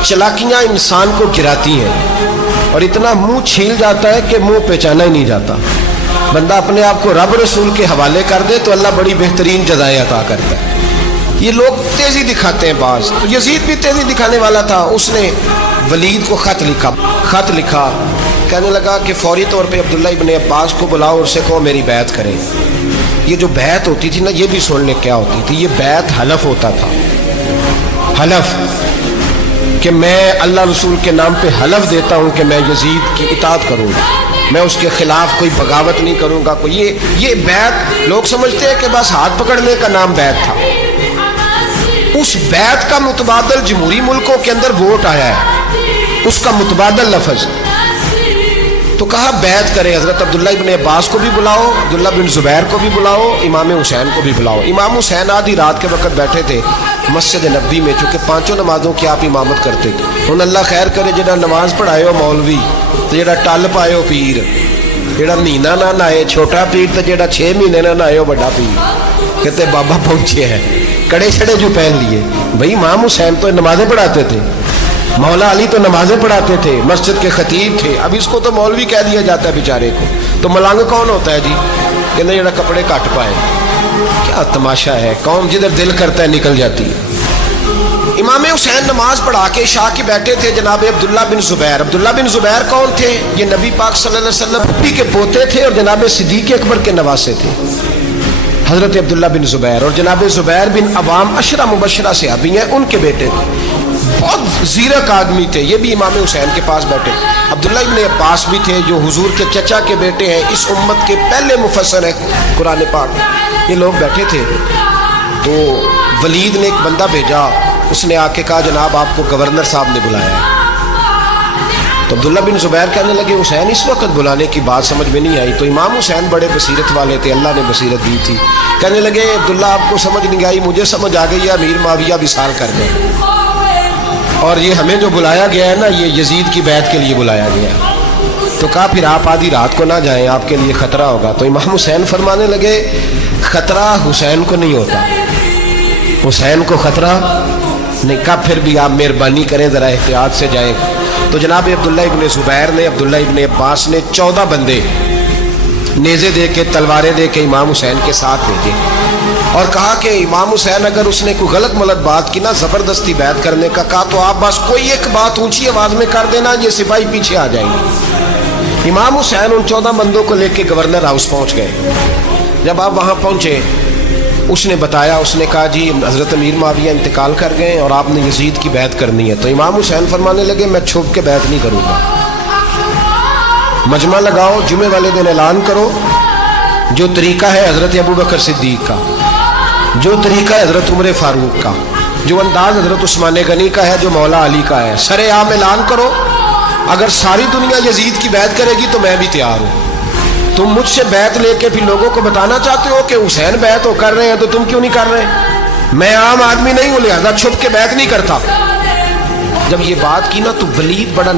चलाकियां इंसान को गिराती हैं और इतना मुंह छील जाता है कि मुंह पहचाना ही नहीं जाता। बंदा अपने आप को रब रसूल के हवाले कर दे तो अल्लाह बड़ी बेहतरीन जज़ाएं अता करता है। ये लोग तेजी दिखाते हैं बाज, तो यजीद भी तेजी दिखाने वाला था। उसने वलीद को खत लिखा, कहने लगा कि फौरी तौर पे अब्दुल्ला इब्न अब्बास को बुलाओ और उससे कहो मेरी बैत करें। ये जो बैत होती थी ना, ये भी सुन ले क्या होती थी। ये बैत हलफ होता था, हलफ कि मैं अल्लाह रसूल के नाम पे हलफ देता हूँ कि मैं यजीद की इताअत करूँगा, मैं उसके खिलाफ कोई बगावत नहीं करूँगा। कोई ये बैत लोग समझते हैं कि बस हाथ पकड़ने का नाम बैत था। उस बैत का मुतबादल जमहूरी मुल्कों के अंदर वोट आया है, उसका मुतबादल लफ्ज। तो कहा बैत करें, हजरत अब्दुल्ला इब्न अब्बास को भी बुलाओ, अब्दुल्ला बिन जुबैर को भी बुलाओ, इमाम हुसैन को भी बुलाओ। इमाम हुसैन आधी रात के वक्त बैठे थे मस्जिद नबी में, चूँकि पांचों नमाजों की आप इमामत करते। हुण अल्लाह खैर करे, जेड़ा नमाज पढ़ायो मौलवी तो जेड़ा टल पायो पीर, जेड़ा महीना ना नहाए छोटा पीर, तो जेड़ा 6 महीने ना नहाए बड़ा पीर। कहते बाबा पहुंचे हैं, कड़े छड़े जो पहन लिए। भाई इमाम हुसैन तो नमाजें पढ़ाते थे, मौला अली तो नमाजें पढ़ाते थे, मस्जिद के खतीब थे। अब इसको तो मौलवी कह दिया जाता है बेचारे को। तो मलंग कौन होता है जी? कहते जेड़ा कपड़े घट पाए। क्या तमाशा है, कौम जिधर दिल करता है निकल जाती है। इमाम हुसैन नमाज पढ़ा के शाह की बैठे थे जनाब अब्दुल्ला बिन जुबैर। अब्दुल्ला बिन जुबैर कौन थे? ये नबी पाक सल्लल्लाहु अलैहि वसल्लम के पोते थे और जनाब सिद्दीक अकबर के नवासे थे, हजरत अब्दुल्ला बिन जुबैर। और जनाब जुबैर बिन अवाम अशरा मुबशरा से अभी हैं, उनके बेटे थे। बहुत जीरक आदमी थे, ये भी इमाम हुसैन के पास बैठे। अब्दुल्ला इब्न अब्बास भी थे जो हुजूर के चचा के बेटे हैं, इस उम्मत के पहले मुफस्सिर है कुरान पाक। ये लोग बैठे थे। तो वलीद ने एक बंदा भेजा, उसने आके कहा जनाब आपको गवर्नर साहब ने बुलाया है। तो अब्दुल्ला बिन जुबैर कहने लगे हुसैन इस वक्त बुलाने की बात समझ में नहीं आई। तो इमाम हुसैन बड़े बसीरत वाले थे, अल्लाह ने बसीरत दी थी। कहने लगे अब्दुल्ला आपको समझ नहीं आई, मुझे समझ आ गई है, अमीर माविया विसार कर गए और ये हमें जो बुलाया गया है ना, ये यजीद की बैत के लिए बुलाया गया है। तो कहा फिर आप आधी रात को ना जाएं, आपके लिए खतरा होगा। तो इमाम हुसैन फरमाने लगे खतरा हुसैन को नहीं होता, हुसैन को खतरा नहीं। कहा फिर भी आप मेहरबानी करें, ज़रा एहतियात से जाएं। तो जनाब अब्दुल्ला इब्न जुबैर ने, अब्दुल्ला इब्न अब्बास ने 14 बंदे नेज़े दे के, तलवारें दे के इमाम हुसैन के साथ भेजे और कहा कि इमाम हुसैन अगर उसने कोई गलत मलत बात की ना, ज़बरदस्ती बैत करने का कहा, तो आप बस कोई एक बात ऊंची आवाज़ में कर देना, ये सिपाही पीछे आ जाएंगे। इमाम हुसैन उन 14 बंदों को लेके गवर्नर हाउस पहुंच गए। जब आप वहाँ पहुँचे, उसने बताया, उसने कहा जी हज़रत अमीर माविया इंतकाल कर गए और आपने यजीद की बैत करनी है। तो इमाम हुसैन फरमाने लगे मैं छुप के बैत नहीं करूँगा, मजमा लगाओ, जुमे वाले दिन ऐलान करो, जो तरीका है हज़रत अबू बकर सिद्दीक का, जो तरीका है हज़रत उमर फारूक का, जो अंदाज हज़रत उस्मान गनी का है, जो मौला अली का है, सरेआम ऐलान करो। अगर सारी दुनिया यजीद की बैत करेगी तो मैं भी तैयार हूँ। तुम मुझसे बैत लेके फिर लोगों को बताना चाहते हो कि हुसैन बैत हो कर रहे हैं, तो तुम क्यों नहीं कर रहे? मैं आम आदमी नहीं हूँ, लिहाजा छुप के बैत नहीं करता। जब ये बात की ना तो वलीद बड़ा